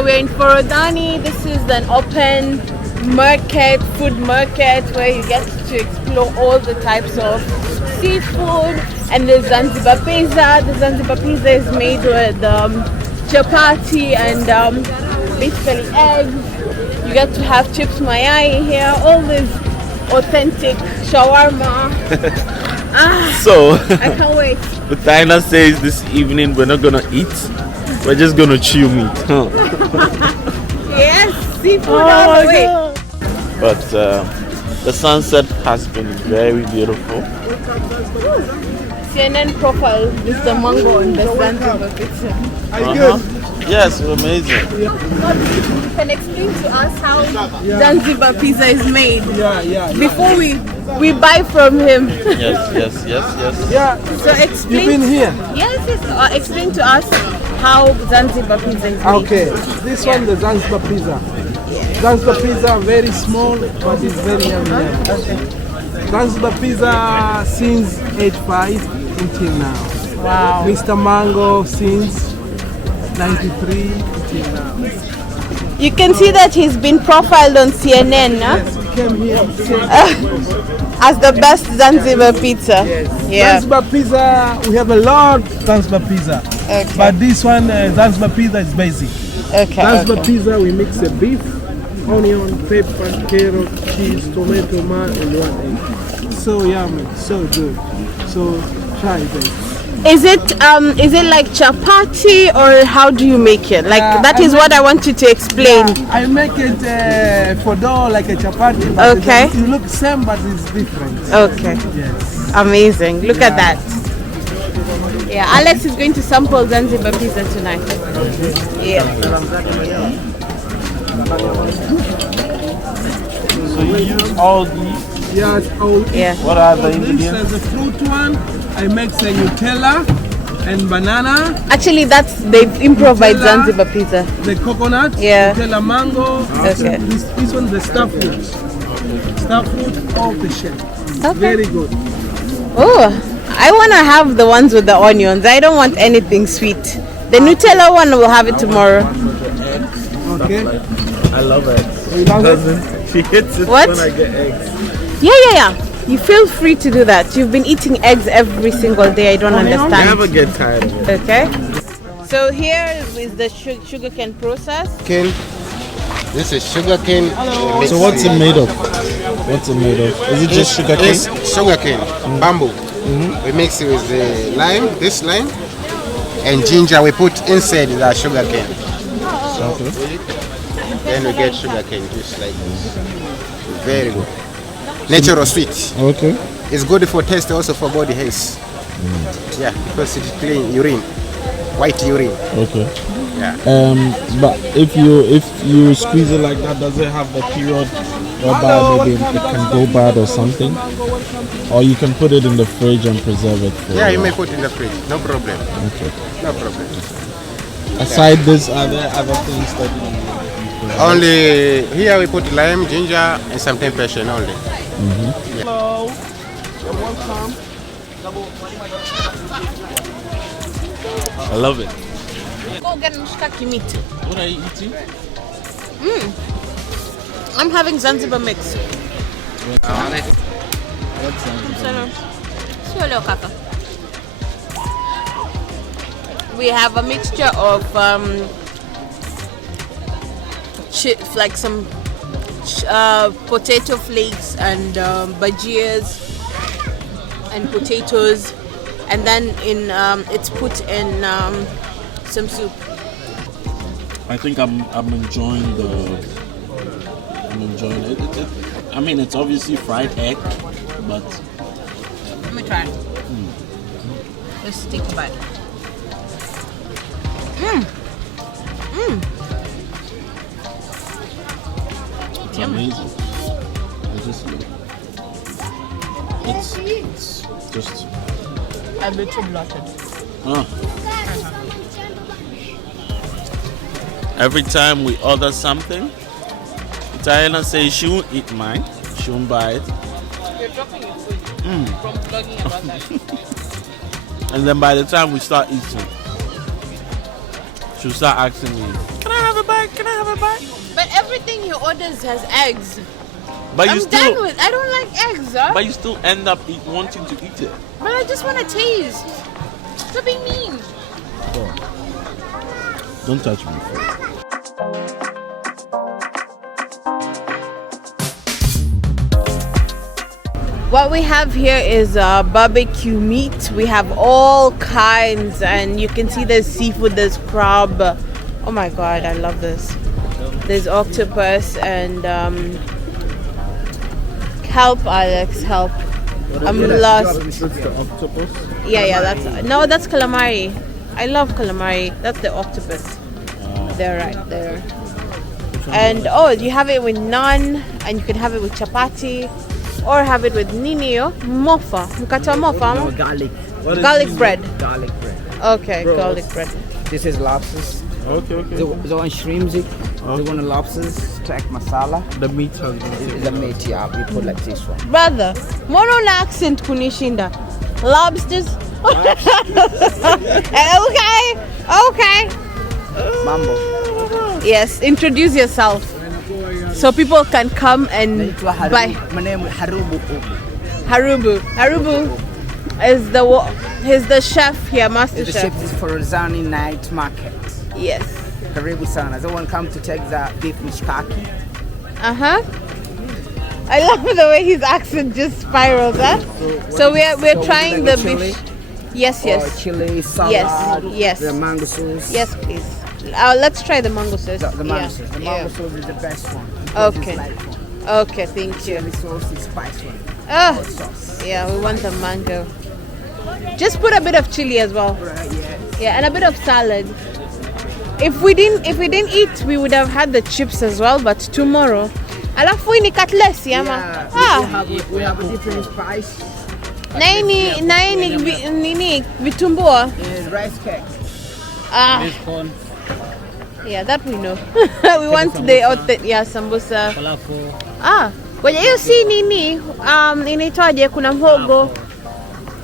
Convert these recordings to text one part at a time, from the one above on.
So we're in Forodhani. This is an open market, food market, where you get to explore all the types of seafood. And the Zanzibar pizza. The Zanzibar pizza is made with chapati and basically eggs. You get to have chips mayai here. All this authentic shawarma. So I can't wait. But Taina says this evening we're not gonna eat. We're just gonna chew meat. Yes, seafood all the way. But the sunset has been very beautiful. CNN profile is the mango and the Zanzibar pizza. Good? Yes, amazing. You can explain to us how Zanzibar pizza is made before we buy from him. Yes. Yeah. So explain. You've been here? Yes. Explain to us how Zanzibar pizza is made. Okay. This one, the Zanzibar pizza. Zanzibar pizza, very small, but it's very yummy. Okay. Zanzibar pizza since 85 until now. Wow. Mr. Mango since 93 until now. You can see that he's been profiled on CNN, Yes, we came here as the best Zanzibar pizza. Yes. Yeah. Zanzibar pizza, we have a lot of Zanzibar pizza. Okay. But this one, Zanzibar pizza is basic. Okay. Zanzibar pizza, we mix the beef, onion, pepper, carrot, cheese, tomato, and one egg. So yummy, so good. So try this. Is it like chapati, or how do you make it? Like that is what I want you to explain. I make it for dough like a chapati. But Okay. It look same, but it's different. Okay. Yes. Amazing. Look at that. Yeah, Alex is going to sample Zanzibar pizza tonight. Yeah. So you use all these. Yes. All Yeah. What are the This ingredients? is a fruit one. I make the Nutella and banana. Actually, they've improvised Nutella. Zanzibar pizza. The coconut, Yeah. Nutella mango. Okay. This one the star fruit. Star fruit of the shape. Okay. Very good. Oh, I want to have the ones with the onions. I don't want anything sweet. The Nutella one, we'll have it tomorrow. Okay. I love it. You love it? She hits it What? when I get eggs. Yeah. You feel free to do that. You've been eating eggs every single day. I don't understand. Never get tired of it. Okay. So here is the sugarcane process. Cane. This is sugar cane. So what's it made of? What's it made of? Is it just sugar cane? It's sugar cane, bamboo. We mix it with the lime, this lime, and ginger. We put inside the sugar cane. Okay. Then we get sugar cane juice like this. Very good. Natural sweet. Okay. It's good for taste, also for body health. Yeah, because it's clean urine, white urine. Okay. Yeah. But if you squeeze it like that, does it have the period whereby maybe it can go bad or something? Or you can put it in the fridge and preserve it for Yeah, you may put it in the fridge. No problem. Okay. No problem. Aside this, are there other things that you Only here we put lime, ginger, and some temptation only. Hello. You're welcome. I love it. Go get mshkaki meat. What are you eating? I'm having Zanzibar mix. We have a mixture of like some potato flakes and bajias and potatoes, and then it's put in some soup. I think I'm enjoying it. I mean, it's obviously fried egg, but Let me try. Let's take a bite. it's amazing. It's just. A little blotted. Every time we order something, Diana says she won't eat mine. She won't buy it. You're dropping your food from vlogging about that. And then by the time we start eating, she'll start asking me, "Can I have a bite?" bite? Can I have a bite? But everything he orders has eggs. But I'm done with. I don't like eggs, huh? But you still end up wanting to eat it. But I just want to taste. Stop being mean. Don't touch me. What we have here is barbecue meat. We have all kinds, and you can see there's seafood, there's crab. Oh my god, I love this. There's octopus and help, Alex, help. I'm lost. The octopus. Yeah, that's calamari. I love calamari. That's the octopus. They're right there. And you have it with naan, and you can have it with chapati, or have it with ninio, mofa. Mkata mofa. No, garlic. Garlic bread. Garlic bread. Okay, garlic bread. This is lobsters. Okay. The one shrimps. The one lobsters. Track masala. The meat has The meat, yeah. We put like this one. Brother, mono accent kunishinda. Lobsters. Okay. Mambo. Yes, introduce yourself so people can come and buy. My name is Harubu. Harubu is the chef here, master The chef. chef is Forodhani Night Market. Yes. Karibu sana. Someone come to take the beef mishkaki. I love the way his accent just spirals, huh? So we're trying the chili? beef. Yes. Or chili, salad. Yes. The mango sauce. Yes, please. Let's try the mango sauce. The mango sauce. The mango sauce is the best one. Okay. It's light one. Okay, thank you. Chili sauce is spice one. Oh, Sauce. yeah, we want the mango. Just put a bit of chili as well. Right, yeah. Yeah, and a bit of salad. If we didn't eat, we would have had the chips as well. But tomorrow, alafu hii ni cutlets, yama. We have a different spice. Nini vitumbua. Rice cake. Yeah, that we know. We want the sambusa. Kwenye hiyo si nini? Inaitwaje? Kuna mhogo.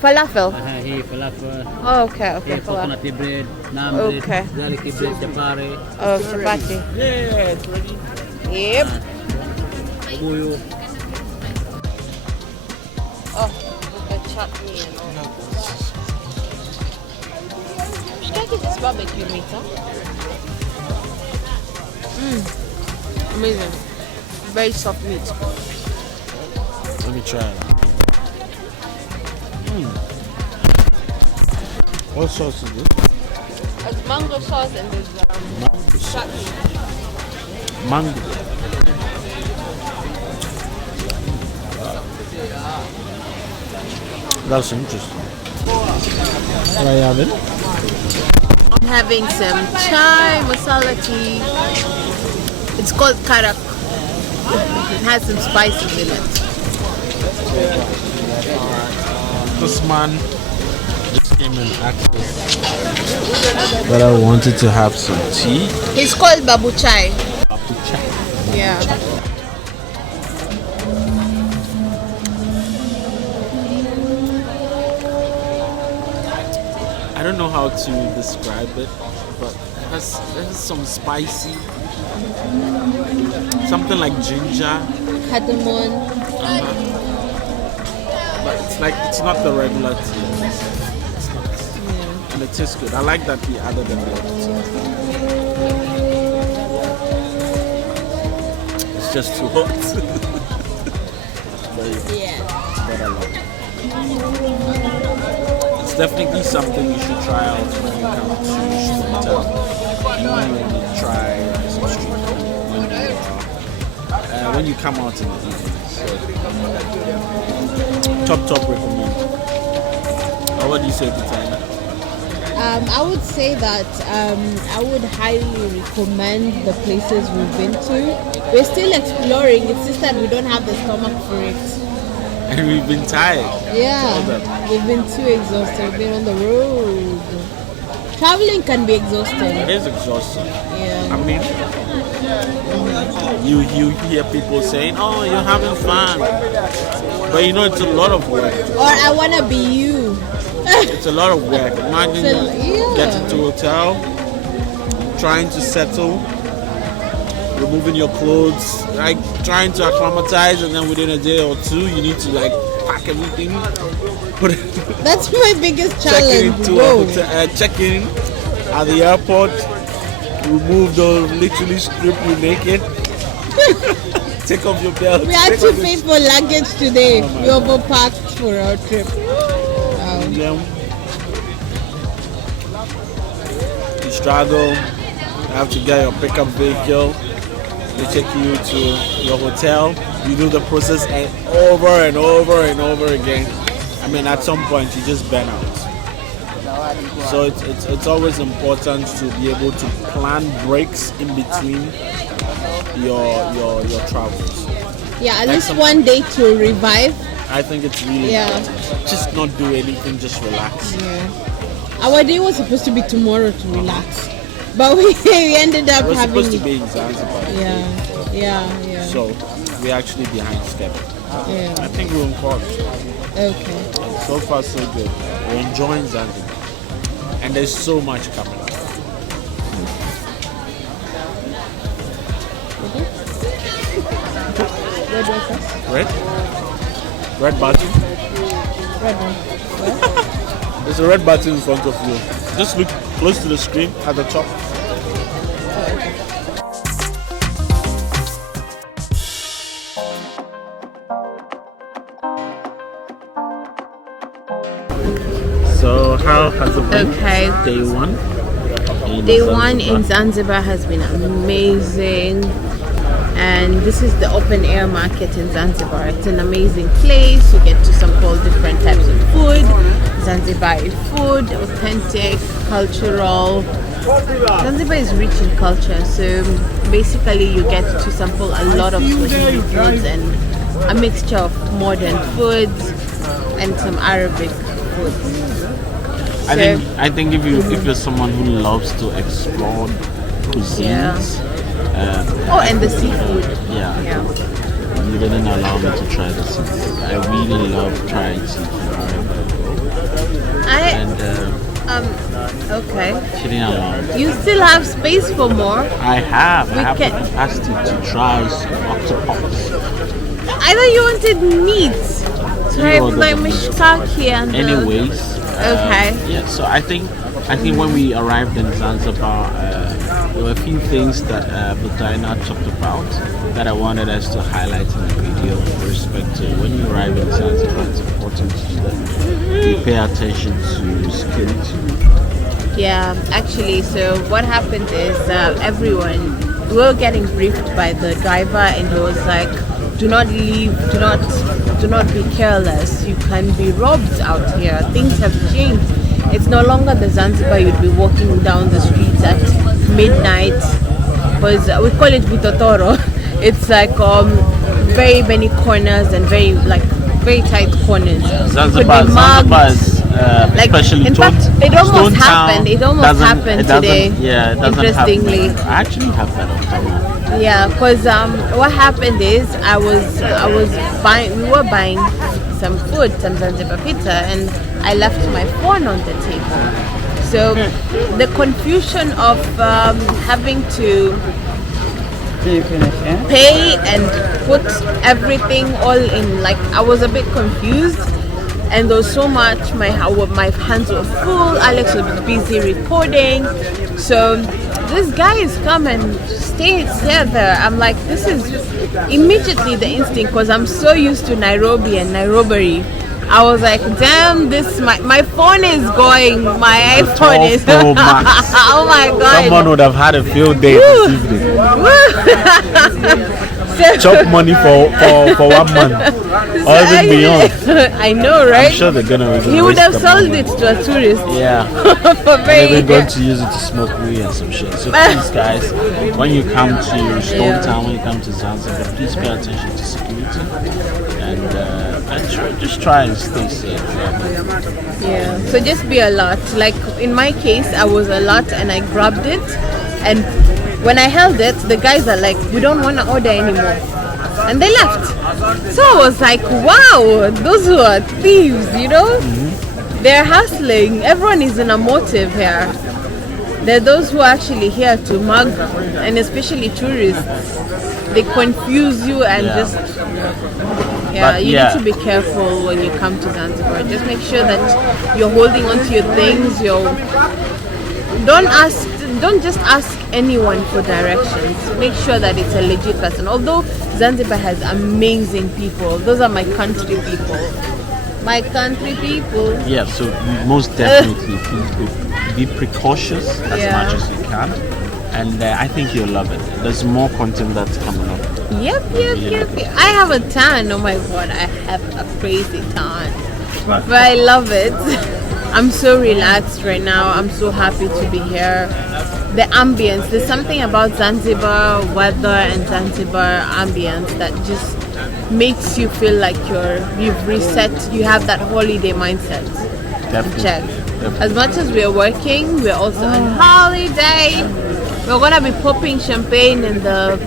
Falafel. Hey, falafel. Okay. Coconut bread, naan Okay. bread, garlic bread, chapati. Oh, chapati. Yeah, it's ready. Yep. Buyo. Oh, with the chutney and all. Shikaki this barbecue meat, huh? Amazing. Very soft meat. Let me try it. What sauce is it? There's mango sauce and there's chutney. Mango. That's interesting. What are you having? I'm having some chai masala tea. It's called karak. It has some spices in it. This man just came and asked us that I wanted to have some tea. It's called babu chai. Yeah. I don't know how to describe it, but it has some spicy, something like ginger, Cardamom. but it's not the regular tea. It's not, and it tastes good. I like that he added a lot. It's just too hot. But I love it. It's definitely something you should try out when you come to Stonetown. You want to try some street food when you come out in the evening. So, top recommend. What do you say, Tatiana? I would say that I would highly recommend the places we've been to. We're still exploring. It's just that we don't have the stomach for it. And we've been tired. Yeah, we've been too exhausted. We've been on the road. Traveling can be exhausting. It is exhausting. Yeah. I mean, you hear people saying, "Oh, you're having fun," but you know it's a lot of work. Or I wanna be you. It's a lot of work. Imagine getting to a hotel, trying to settle, removing your clothes, like trying to acclimatize, and then within a day or two, you need to like pack everything, put it, That's my biggest check challenge. into a Whoa. hotel, check in at the airport, remove the literally strip you naked, take off your belt. We had take to off pay for luggage today. Oh my We overpacked for our trip. Wow. Yeah. You struggle, you have to get your pickup vehicle, they take you to your hotel, you do the process and over and over and over again. I mean, at some point you just burn out. So it's always important to be able to plan breaks in between your travels. Yeah, at Like least some- one day to revive. I think it's really Yeah. important. Just not do anything, just relax. Yeah. Our day was supposed to be tomorrow to relax. But we ended up We're having... supposed to be in Zanzibar. Yeah. So we're actually behind schedule. Yeah. I think we're on course. Okay. So far so good. We're enjoying Zanzibar. And there's so much coming up. Red one first. Red? Red button? Red one. There's a red button in front of you. Just look close to the screen at the top. So how has it been? Okay. Day one? Day one in Zanzibar has been amazing. And this is the open air market in Zanzibar. It's an amazing place. You get to sample different types of food. Zanzibari food, authentic, cultural. Zanzibar is rich in culture, so basically you get to sample a lot of Swahili foods and a mixture of modern foods and some Arabic foods. I think if you're someone who loves to explore cuisines, and the seafood. yeah, you didn't allow me to try the seafood. I really love trying seafood. Okay. She didn't allow me. You still have space for more. I have the can- capacity to try octopus. I thought you wanted meat. Try ordered my the meat. mishkaki and the- Anyways, Okay. yeah. So I think when we arrived in Zanzibar, there were a few things that Budina talked about that I wanted us to highlight in the video with respect to when you arrive in Zanzibar. It's important that you pay attention to security. Yeah, actually, so what happened is we were getting briefed by the driver, and he was like, "Do not leave. Do not be careless. You can be robbed out here. Things have changed. It's no longer the Zanzibar you'd be walking down the streets at midnight, because we call it Vitotoro. It's like very many corners and very tight corners. Zanzibar is especially in fact, it almost Stonetown happened. It almost happened today. Yeah, it doesn't interestingly. happen. I actually have that on camera. Yeah, because what happened is we were buying some food, some Zanzibar pizza, and I left my phone on the table. So the confusion of having to pay and put everything all in, like, I was a bit confused, and there was so much. My hands were full. Alex was busy recording, so this guy is come and stay there. I'm like, this is immediately the instinct, because I'm so used to Nairobi and Nairobi. I was like, damn, my phone is going, my iPhone is Pro Max. Oh my god. Someone would have had a field day this evening. Chop money for 1 month or even beyond. I know, right? I'm sure they're gonna. He would have waste the sold money. it to a tourist. Yeah. For very They're going to use it to smoke weed and some shit. So please, guys, when you come to Stonetown, when you come to Zanzibar, please pay attention to security and just try and stay safe. Yeah. So just be alert. Like in my case, I was alert and I grabbed it, and when I held it, the guys are like, "We don't want to order anymore," and they left. So I was like, "Wow, those who are thieves, you know, they're hustling. Everyone is in a motive here." There are those who are actually here to mug, and especially tourists. They confuse you and Yeah. just But you yeah. need to be careful when you come to Zanzibar. Just make sure that you're holding on to your things. Don't just ask anyone for directions. Make sure that it's a legit person. Although Zanzibar has amazing people, those are my country people. My country people. Yeah, so most definitely be precautious as Yeah. much as you can, and I think you'll love it. There's more content that's coming up. Yep. I have a tan. Oh my god, I have a crazy tan. But I love it. I'm so relaxed right now. I'm so happy to be here. The ambience, there's something about Zanzibar weather and Zanzibar ambience that just makes you feel like you've reset. You have that holiday mindset. Definitely. Check. As much as we're working, we're also on holiday. We're gonna be popping champagne in the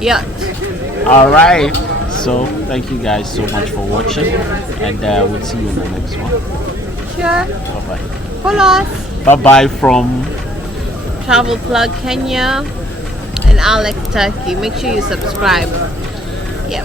yacht. All right. So thank you guys so much for watching, and we'll see you in the next one. Sure. Bye bye. Follow us. Bye bye from. Travel Plug Kenya and Alex Turkey. Make sure you subscribe. Yep.